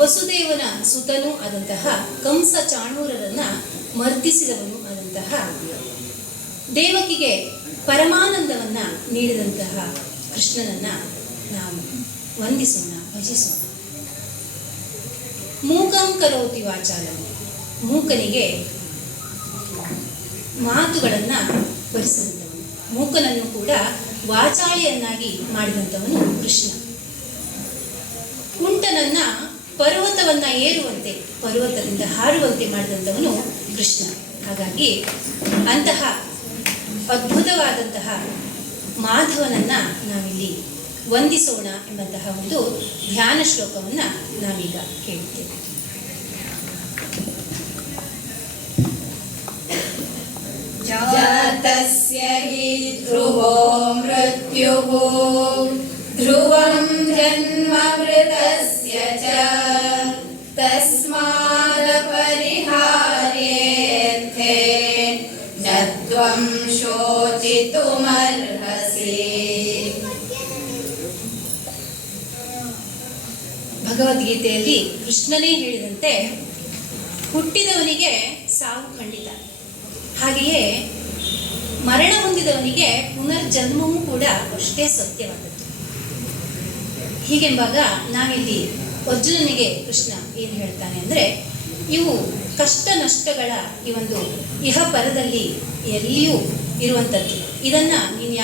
ವಸುದೇವನ ಸುತನೂ ಆದಂತಹ ಕಂಸ ಚಾಣೂರರನ್ನ ಮರ್ದಿಸಿದವನು ಆದಂತಹ ದೇವಕಿಗೆ ಪರಮಾನಂದವನ್ನ ನೀಡಿದಂತಹ ಕೃಷ್ಣನನ್ನ ನಾವು ವಂದಿಸೋಣ, ಭಜಿಸೋಣ. ಮೂಕಂ ಕರೋತಿ ವಾಚಾಲಂ, ಮೂಕನಿಗೆ ಮಾತುಗಳನ್ನ ಬರೆಸಿದಂಥವನು, ಮೂಕನನ್ನು ಕೂಡ ವಾಚಾಳಿಯನ್ನಾಗಿ ಮಾಡಿದಂಥವನು ಕೃಷ್ಣ. ಕುಂಟನನ್ನ ಪರ್ವತವನ್ನ ಏರುವಂತೆ, ಪರ್ವತದಿಂದ ಹಾರುವಂತೆ ಮಾಡಿದಂಥವನು ಕೃಷ್ಣ. ಹಾಗಾಗಿ ಅಂತಹ ಅದ್ಭುತವಾದಂತಹ ಮಾಧವನನ್ನ ನಾವಿಲ್ಲಿ ವಂದಿಸೋಣ ಎಂಬಂತಹ ಒಂದು ಧ್ಯಾನ ಶ್ಲೋಕವನ್ನ ನಾವೀಗ ಕೇಳುತ್ತೇವೆ. ಜಾತಸ್ಯ ಹಿ ಧ್ರುವೋ ಮೃತ್ಯುಃ ಧ್ರುವಂ ಜನ್ಮ ಮೃತಸ್ಯ ಚ ತಸ್ಮಾದ್ ಪರಿಹಾರ್ಯೇರ್ಥೇ ನ ತ್ವಂ ಶೋಚಿತುಮರ್ಹಸಿ. ಭಗವದ್ಗೀತೆಯಲ್ಲಿ ಕೃಷ್ಣನೇ ಹೇಳಿದಂತೆ ಹುಟ್ಟಿದವನಿಗೆ ಸಾವು ಖಂಡಿತ, ಹಾಗೆಯೇ ಮರಣ ಹೊಂದಿದವನಿಗೆ ಪುನರ್ಜನ್ಮವೂ ಕೂಡ ಅಷ್ಟೇ ಸತ್ಯವಾದದ್ದು. ಹೀಗೆಂಬಾಗ ನಾವಿಲ್ಲಿ ಅರ್ಜುನನಿಗೆ ಕೃಷ್ಣ ಏನು ಹೇಳ್ತಾನೆ ಅಂದರೆ, ಇವು ಕಷ್ಟ ನಷ್ಟಗಳ ಈ ಒಂದು ಇಹ ಪರದಲ್ಲಿ ಎಲ್ಲಿಯೂ ಇರುವಂಥದ್ದು, ಇದನ್ನು ನೀನು